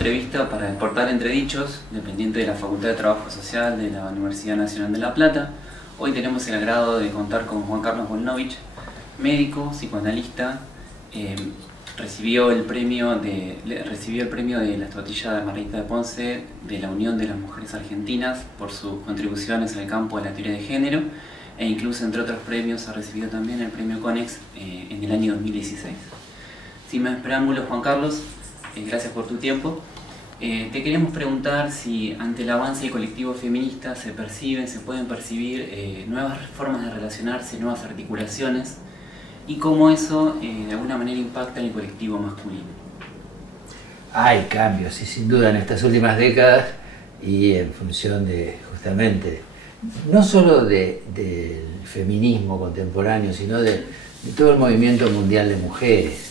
entrevista para el portal Entredichos, dependiente de la Facultad de Trabajo Social de la Universidad Nacional de La Plata. Hoy tenemos el agrado de contar con Juan Carlos Volnovich, médico, psicoanalista. Recibió el premio de la estatuilla de Margarita de Ponce de la Unión de las Mujeres Argentinas por sus contribuciones al campo de la teoría de género, e incluso entre otros premios ha recibido también el premio CONEX en el año 2016. Sin más preámbulos, Juan Carlos, gracias por tu tiempo. Te queremos preguntar si ante el avance del colectivo feminista se pueden percibir nuevas formas de relacionarse, nuevas articulaciones, y cómo eso de alguna manera impacta en el colectivo masculino. Hay cambios, y sin duda en estas últimas décadas, y en función de justamente, no solo del feminismo contemporáneo, sino de todo el movimiento mundial de mujeres.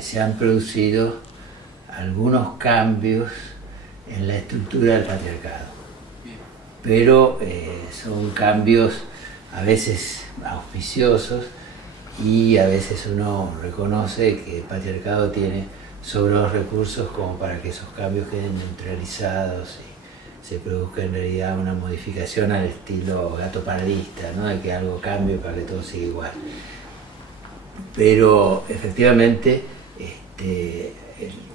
Se han producido algunos cambios en la estructura del patriarcado, pero son cambios a veces auspiciosos, y a veces uno reconoce que el patriarcado tiene sobros recursos como para que esos cambios queden neutralizados y se produzca en realidad una modificación al estilo gato paradista, ¿no? De que algo cambie para que todo siga igual. Pero efectivamente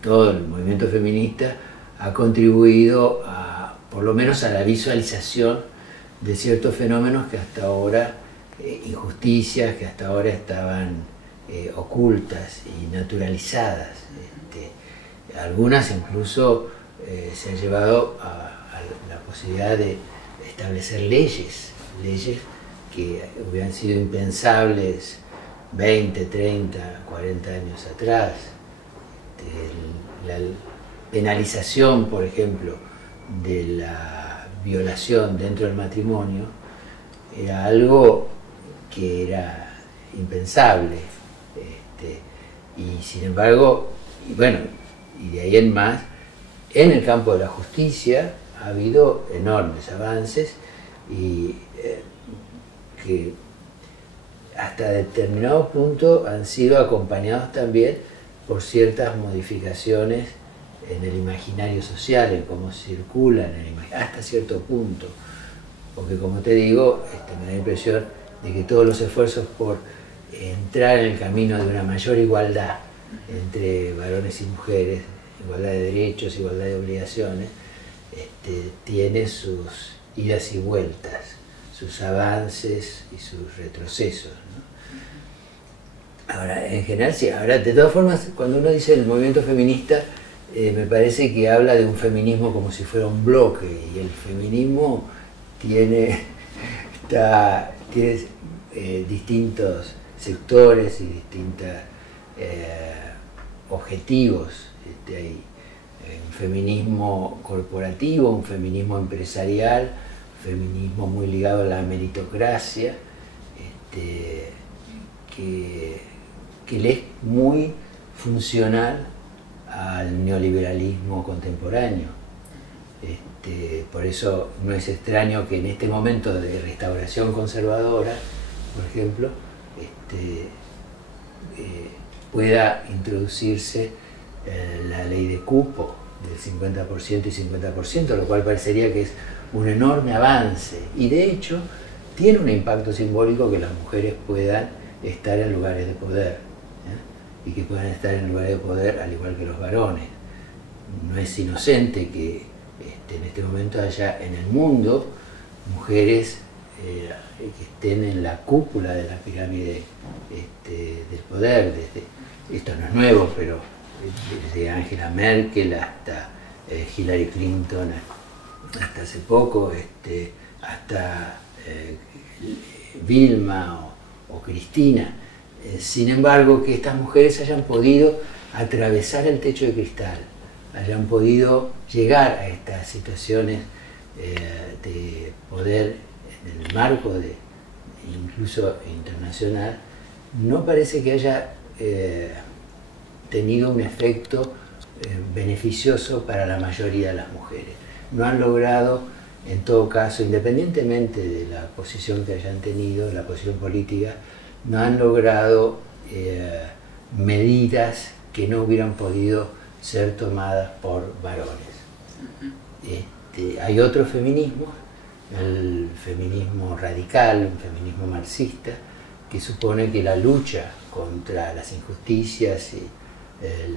todo el movimiento feminista ha contribuido por lo menos a la visualización de ciertos fenómenos que hasta ahora, injusticias que hasta ahora estaban ocultas y naturalizadas. Algunas incluso se han llevado a la posibilidad de establecer leyes que hubieran sido impensables 20, 30, 40 años atrás. La penalización, por ejemplo, de la violación dentro del matrimonio era algo que era impensable, y sin embargo, y de ahí en más, en el campo de la justicia ha habido enormes avances, y que hasta determinado punto han sido acompañados también por ciertas modificaciones en el imaginario social, en cómo circulan hasta cierto punto, porque como te digo, me da la impresión de que todos los esfuerzos por entrar en el camino de una mayor igualdad entre varones y mujeres, igualdad de derechos, igualdad de obligaciones, tiene sus idas y vueltas, sus avances y sus retrocesos, ¿no? Ahora, en general sí. Ahora, de todas formas, cuando uno dice el movimiento feminista, me parece que habla de un feminismo como si fuera un bloque, y el feminismo tiene distintos sectores y distintos objetivos. Hay un feminismo corporativo, un feminismo empresarial, un feminismo muy ligado a la meritocracia, que le es muy funcional al neoliberalismo contemporáneo. Por eso no es extraño que en este momento de restauración conservadora, por ejemplo, pueda introducirse la ley de cupo del 50% y 50%, lo cual parecería que es un enorme avance, y de hecho tiene un impacto simbólico que las mujeres puedan estar en lugares de poder, y que puedan estar en lugares de poder al igual que los varones. No es inocente que en este momento haya en el mundo mujeres que estén en la cúpula de la pirámide del poder. Esto no es nuevo, pero desde Angela Merkel hasta Hillary Clinton, hasta hace poco, hasta Vilma o Cristina. Sin embargo, que estas mujeres hayan podido atravesar el techo de cristal, hayan podido llegar a estas situaciones de poder en el marco incluso internacional, no parece que haya tenido un efecto beneficioso para la mayoría de las mujeres. No han logrado, en todo caso, independientemente de la posición que hayan tenido, la posición política, no han logrado medidas que no hubieran podido ser tomadas por varones. Hay otros feminismos, el feminismo radical, un feminismo marxista, que supone que la lucha contra las injusticias y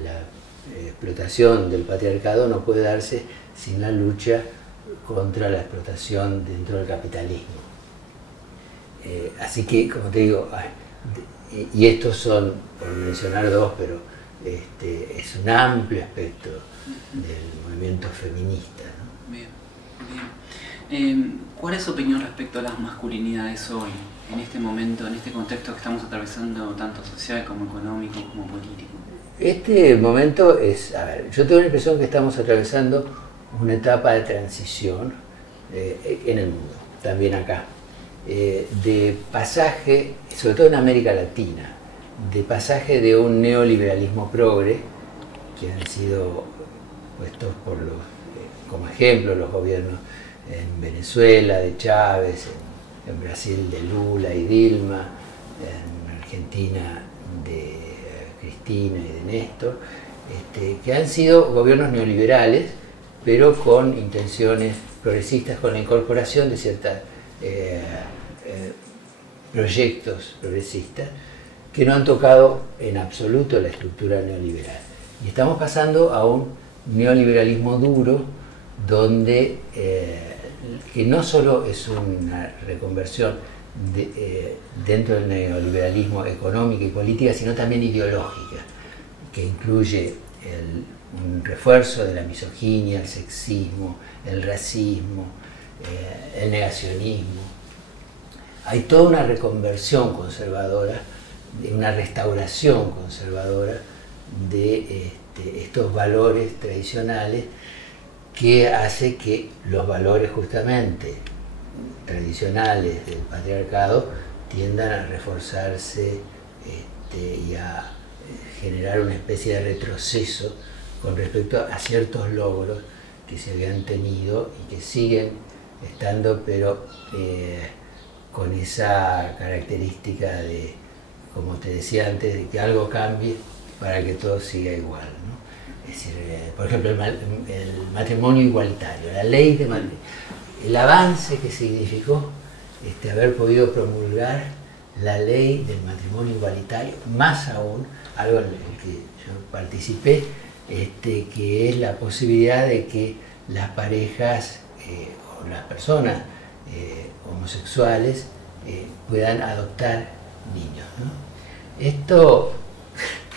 la explotación del patriarcado no puede darse sin la lucha contra la explotación dentro del capitalismo. Así que, como te digo, y estos son, por mencionar dos, pero es un amplio aspecto del movimiento feminista, ¿no? Bien, bien. ¿Cuál es su opinión respecto a las masculinidades hoy, en este momento, en este contexto que estamos atravesando, tanto social como económico como político? Este momento es, a ver, yo tengo la impresión que estamos atravesando una etapa de transición en el mundo, también acá, de pasaje, sobre todo en América Latina, de pasaje de un neoliberalismo progre, que han sido puestos por como ejemplo los gobiernos en Venezuela de Chávez, en Brasil de Lula y Dilma, en Argentina de Cristina y de Néstor, que han sido gobiernos neoliberales, pero con intenciones progresistas, con la incorporación de ciertos proyectos progresistas que no han tocado en absoluto la estructura neoliberal. Y estamos pasando a un neoliberalismo duro, donde que no solo es una reconversión dentro del neoliberalismo económica y política, sino también ideológica, que incluye un refuerzo de la misoginia, el sexismo, el racismo, el negacionismo. Hay toda una reconversión conservadora, una restauración conservadora de estos valores tradicionales, que hace que los valores justamente tradicionales del patriarcado tiendan a reforzarse y a generar una especie de retroceso con respecto a ciertos logros que se habían tenido y que siguen estando, pero con esa característica de, como te decía antes, de que algo cambie para que todo siga igual, ¿no? Es decir, por ejemplo, el matrimonio igualitario, la ley de matrimonio, el avance que significó haber podido promulgar la ley del matrimonio igualitario, más aún, algo en el que yo participé, que es la posibilidad de que las parejas o las personas homosexuales puedan adoptar niños, ¿no? Esto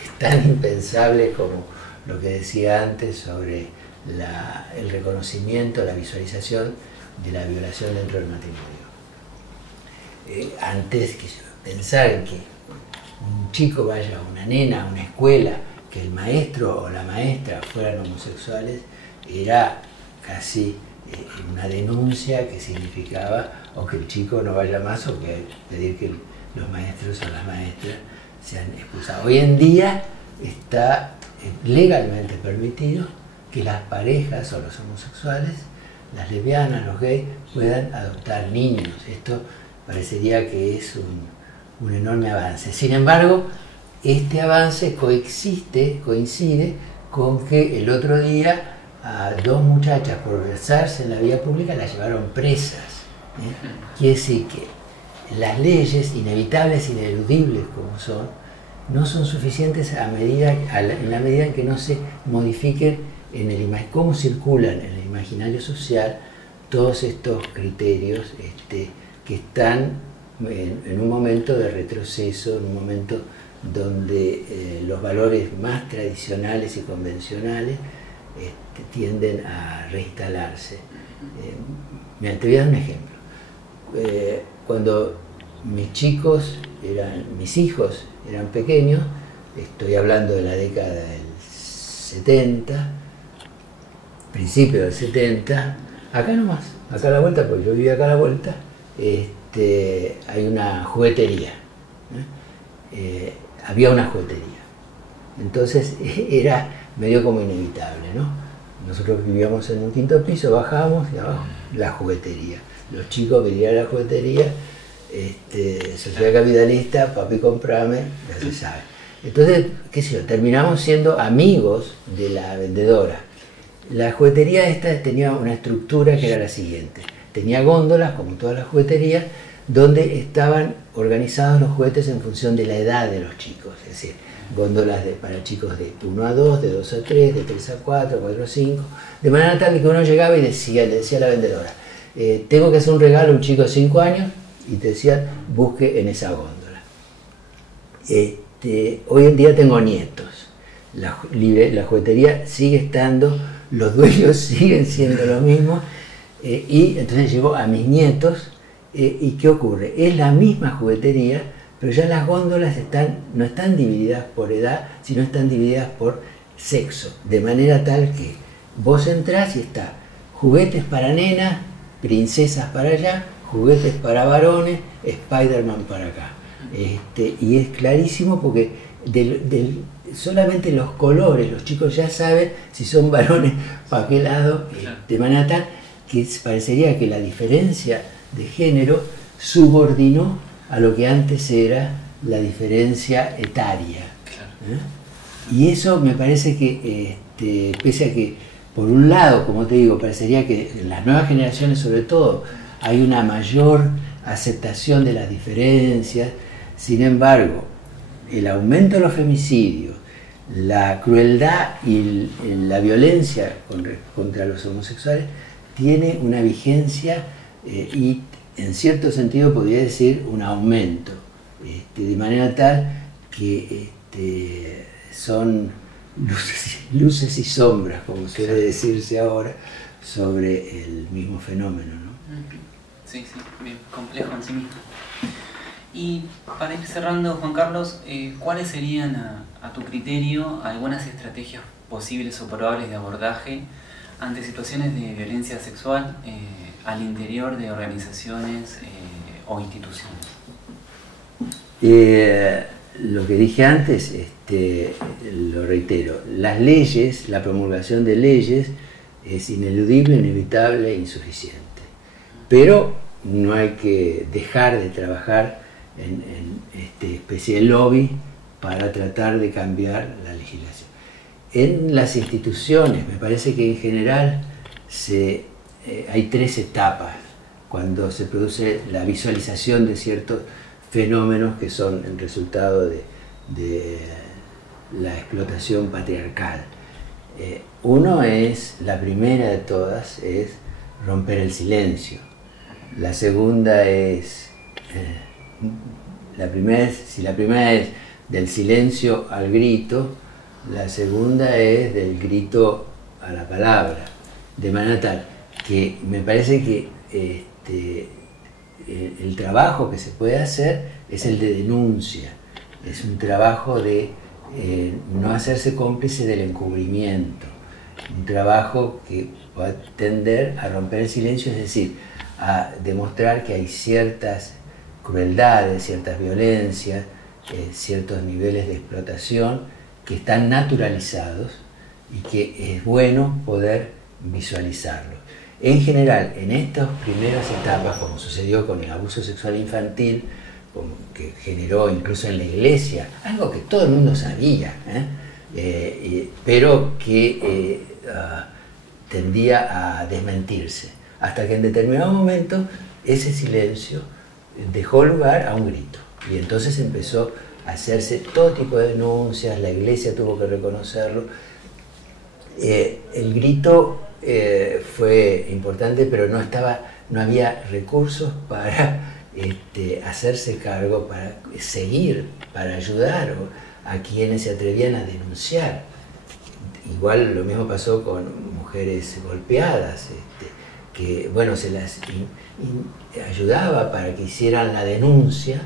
es tan impensable como lo que decía antes sobre el reconocimiento, la visualización de la violación dentro del matrimonio. Antes que pensar en que un chico vaya, una nena, a una escuela, que el maestro o la maestra fueran homosexuales, era casi una denuncia que significaba o que el chico no vaya más o que pedir que los maestros o las maestras sean expulsados. Hoy en día está legalmente permitido que las parejas o los homosexuales, las lesbianas, los gays, puedan adoptar niños. Esto parecería que es un enorme avance. Sin embargo, este avance coincide con que el otro día a dos muchachas por versarse en la vía pública las llevaron presas. Quiere decir que las leyes, inevitables, ineludibles como son, no son suficientes en la medida en que no se modifiquen cómo circulan en el imaginario social todos estos criterios que están en un momento de retroceso, en un momento donde los valores más tradicionales y convencionales tienden a reinstalarse. Mira, te voy a dar un ejemplo. Cuando mis hijos eran pequeños, estoy hablando de la década del 70, principio del 70, acá nomás, acá a la vuelta, porque yo vivía acá a la vuelta, hay una juguetería. Había una juguetería. Entonces era medio como inevitable, ¿no? Nosotros vivíamos en un quinto piso, bajábamos y abajo la juguetería. Los chicos venían a la juguetería, sociedad capitalista, papi comprame, ya se sabe. Entonces, qué sé yo, terminamos siendo amigos de la vendedora. La juguetería esta tenía una estructura que era la siguiente. Tenía góndolas, como todas las jugueterías, donde estaban organizados los juguetes en función de la edad de los chicos. Es decir, góndolas para chicos de 1 a 2, de 2 a 3, de 3 a 4, 4 a 5. De manera tal que uno llegaba y le decía a la vendedora, tengo que hacer un regalo a un chico de 5 años, y te decían, busque en esa góndola. Hoy en día tengo nietos. La juguetería sigue estando, los dueños siguen siendo los mismos, y entonces llevo a mis nietos. ¿Y qué ocurre? Es la misma juguetería, pero ya las góndolas no están divididas por edad, sino están divididas por sexo, de manera tal que vos entrás y está juguetes para nenas, princesas para allá, juguetes para varones, Spider-Man para acá. Y es clarísimo porque solamente los colores, los chicos ya saben si son varones para qué lado, de manera tal que parecería que la diferencia de género subordinó a lo que antes era la diferencia etaria. Y eso me parece que, pese a que, por un lado, como te digo, parecería que en las nuevas generaciones sobre todo hay una mayor aceptación de las diferencias, sin embargo, el aumento de los femicidios, la crueldad y la violencia contra los homosexuales tiene una vigencia y en cierto sentido podría decir un aumento, de manera tal que son luces y sombras, como suele decirse ahora, sobre el mismo fenómeno, ¿no? Sí, bien complejo en sí mismo. Y para ir cerrando, Juan Carlos, ¿cuáles serían a tu criterio algunas estrategias posibles o probables de abordaje ante situaciones de violencia sexual al interior de organizaciones o instituciones? Lo que dije antes, lo reitero, las leyes, la promulgación de leyes es ineludible, inevitable e insuficiente. Pero no hay que dejar de trabajar en especie de lobby para tratar de cambiar la legislación. En las instituciones, me parece que en general hay 3 etapas cuando se produce la visualización de ciertos fenómenos que son el resultado de la explotación patriarcal. Uno es, la primera de todas, es romper el silencio. La segunda es, si la primera es del silencio al grito, la segunda es del grito a la palabra. De manera tal que me parece que el trabajo que se puede hacer es el de denuncia. Es un trabajo de no hacerse cómplice del encubrimiento. Un trabajo que va a tender a romper el silencio, es decir, a demostrar que hay ciertas crueldades, ciertas violencias, ciertos niveles de explotación que están naturalizados y que es bueno poder visualizarlos. En general, en estas primeras etapas, como sucedió con el abuso sexual infantil, que generó incluso en la iglesia, algo que todo el mundo sabía, pero que tendía a desmentirse, hasta que en determinado momento ese silencio dejó lugar a un grito, y entonces empezó a hacerse todo tipo de denuncias, la iglesia tuvo que reconocerlo. El grito fue importante, pero no había recursos para hacerse cargo, para seguir, para ayudar a quienes se atrevían a denunciar. Igual lo mismo pasó con mujeres golpeadas, que bueno, se las ayudaba para que hicieran la denuncia,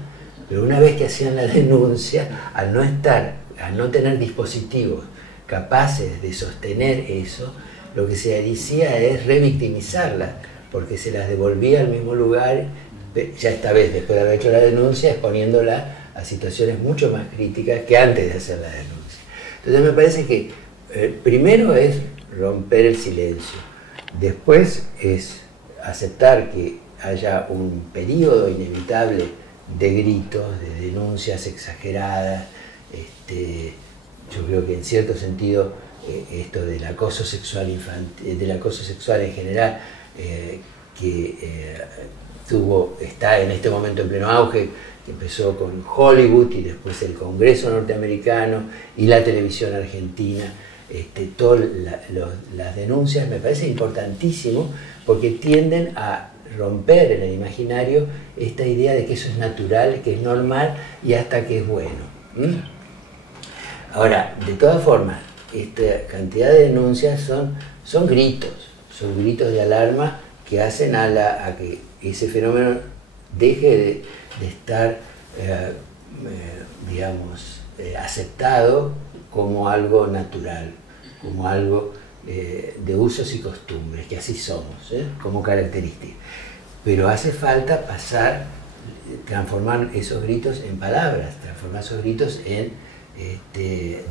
pero una vez que hacían la denuncia, al no tener dispositivos capaces de sostener eso, lo que se decía es revictimizarlas, porque se las devolvía al mismo lugar, ya esta vez después de haber hecho la denuncia, exponiéndola a situaciones mucho más críticas que antes de hacer la denuncia. Entonces me parece que primero es romper el silencio, después es aceptar que haya un periodo inevitable de gritos, de denuncias exageradas, Yo creo que en cierto sentido esto del acoso sexual del acoso sexual en general, está en este momento en pleno auge, que empezó con Hollywood y después el Congreso norteamericano y la televisión argentina. Todas las denuncias me parece importantísimo porque tienden a romper en el imaginario esta idea de que eso es natural, que es normal y hasta que es bueno. Ahora, de todas formas, esta cantidad de denuncias son gritos de alarma que hacen a que ese fenómeno deje de estar, digamos, aceptado como algo natural, como algo de usos y costumbres, que así somos, como característica. Pero hace falta transformar esos gritos en palabras, transformar esos gritos en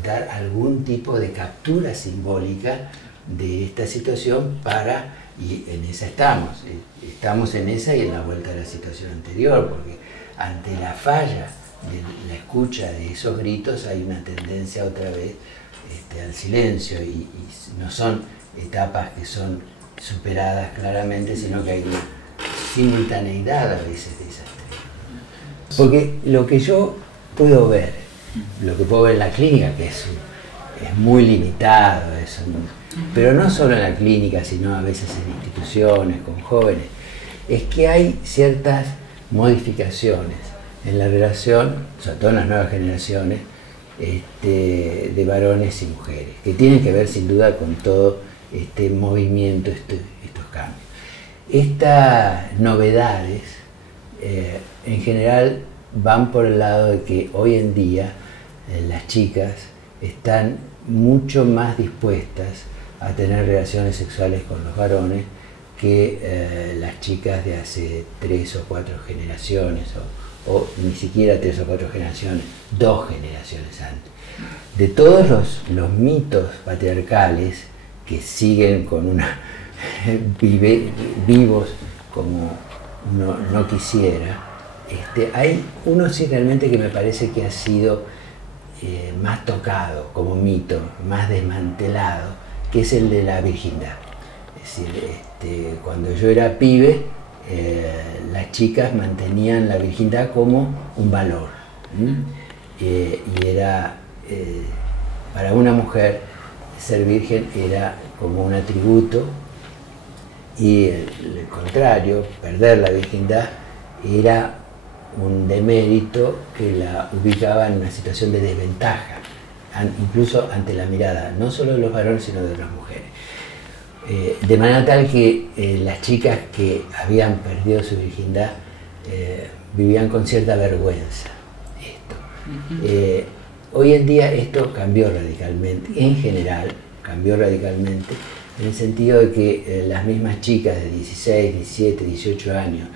dar algún tipo de captura simbólica de esta situación y en esa estamos en esa y en la vuelta a la situación anterior, porque ante la falla de la escucha de esos gritos hay una tendencia otra vez al silencio y no son etapas que son superadas claramente, sino que hay una simultaneidad a veces de esas tres. Porque lo que yo puedo ver, lo que puedo ver en la clínica, que es muy limitado, pero no solo en la clínica, sino a veces en instituciones, con jóvenes, es que hay ciertas modificaciones en la relación, sobre todo en las nuevas generaciones, de varones y mujeres, que tienen que ver sin duda con todo este movimiento, estos cambios. Estas novedades en general van por el lado de que hoy en día las chicas están mucho más dispuestas a tener relaciones sexuales con los varones que las chicas de hace 3 o 4 generaciones o ni siquiera 3 o 4 generaciones, 2 generaciones antes. De todos los mitos patriarcales que siguen con vivos como uno no quisiera, hay uno sí realmente que me parece que ha sido más tocado como mito, más desmantelado, que es el de la virginidad. Es decir, cuando yo era pibe, las chicas mantenían la virginidad como un valor. Y era, para una mujer, ser virgen era como un atributo, y el contrario, perder la virginidad, era un demérito que la ubicaba en una situación de desventaja, incluso ante la mirada, no solo de los varones, sino de las mujeres. De manera tal que las chicas que habían perdido su virginidad vivían con cierta vergüenza. Hoy en día esto cambió radicalmente, en general cambió radicalmente, en el sentido de que las mismas chicas de 16, 17, 18 años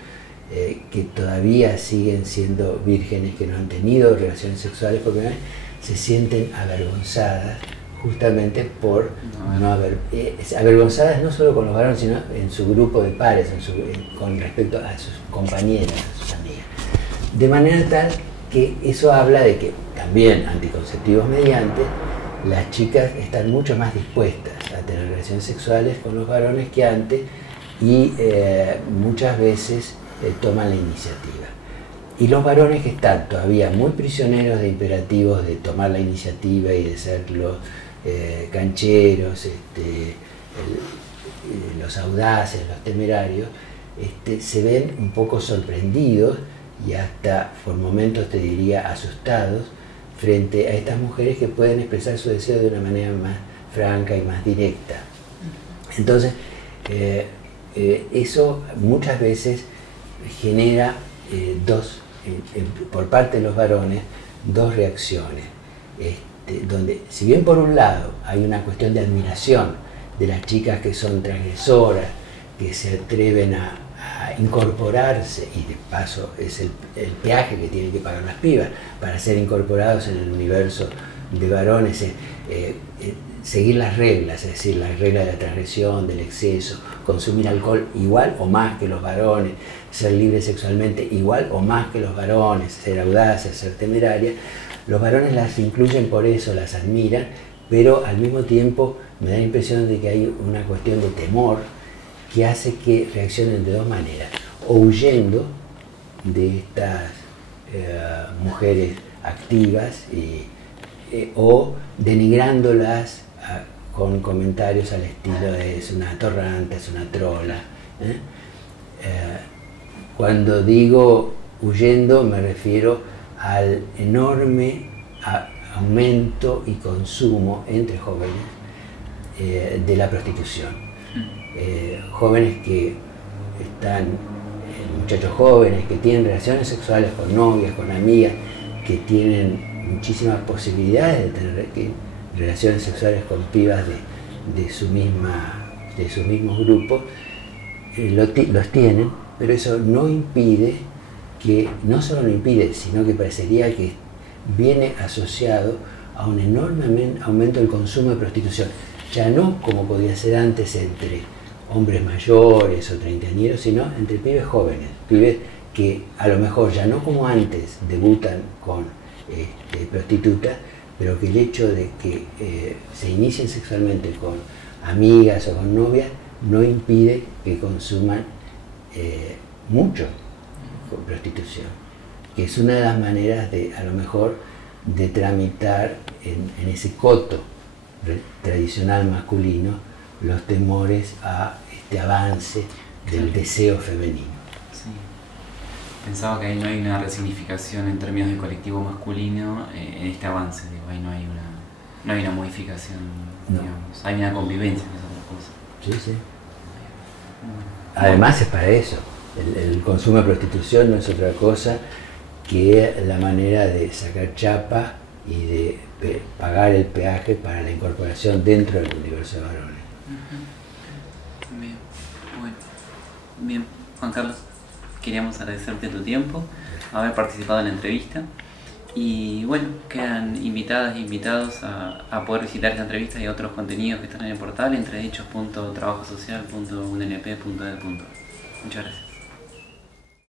que todavía siguen siendo vírgenes, que no han tenido relaciones sexuales por primera vez, se sienten avergonzadas justamente por no haber, avergonzadas no solo con los varones, sino en su grupo de pares, con respecto a sus compañeras, a sus amigas. De manera tal que eso habla de que también, anticonceptivos mediante, las chicas están mucho más dispuestas a tener relaciones sexuales con los varones que antes, y muchas veces toman la iniciativa. Y los varones, que están todavía muy prisioneros de imperativos de tomar la iniciativa y de ser los cancheros, los audaces, los temerarios, se ven un poco sorprendidos y hasta por momentos te diría asustados frente a estas mujeres que pueden expresar su deseo de una manera más franca y más directa. Entonces, eso muchas veces genera por parte de los varones dos reacciones, donde si bien por un lado hay una cuestión de admiración de las chicas que son transgresoras, que se atreven a incorporarse, y de paso es el peaje que tienen que pagar las pibas para ser incorporados en el universo de varones, seguir las reglas, es decir, las reglas de la transgresión, del exceso, consumir alcohol igual o más que los varones, ser libre sexualmente igual o más que los varones, ser audaces, ser temeraria. Los varones las incluyen por eso, las admiran, pero al mismo tiempo me da la impresión de que hay una cuestión de temor que hace que reaccionen de dos maneras, o huyendo de estas mujeres activas o denigrándolas con comentarios al estilo de es una atorrante, es una trola. Cuando digo huyendo me refiero al enorme aumento y consumo entre jóvenes de la prostitución. Jóvenes que están, muchachos jóvenes que tienen relaciones sexuales con novias, con amigas, que tienen muchísimas posibilidades de tener relaciones sexuales con pibas de sus mismos grupos, los tienen, pero eso no impide que, no solo no impide, sino que parecería que viene asociado a un enorme aumento del consumo de prostitución, ya no como podía ser antes entre hombres mayores o treintañeros, sino entre pibes jóvenes, pibes que a lo mejor ya no como antes debutan con prostitutas, pero que el hecho de que se inicien sexualmente con amigas o con novias no impide que consuman mucho con prostitución, que es una de las maneras de, a lo mejor, de tramitar en ese coto tradicional masculino los temores a este avance del deseo femenino. Sí. Pensaba que ahí no hay una resignificación en términos de colectivo masculino en este avance, digo, ahí no hay una modificación, no. Digamos, hay una convivencia, que es otra cosa. Sí, sí. Además es para eso, el consumo de prostitución no es otra cosa que la manera de sacar chapa y de pagar el peaje para la incorporación dentro del universo de varones. Bien, bueno, bien, Juan Carlos, queríamos agradecerte tu tiempo, haber participado en la entrevista y bueno, quedan invitadas e invitados a poder visitar esta entrevista y otros contenidos que están en el portal entredichos.trabajosocial.unlp.edu. Muchas gracias.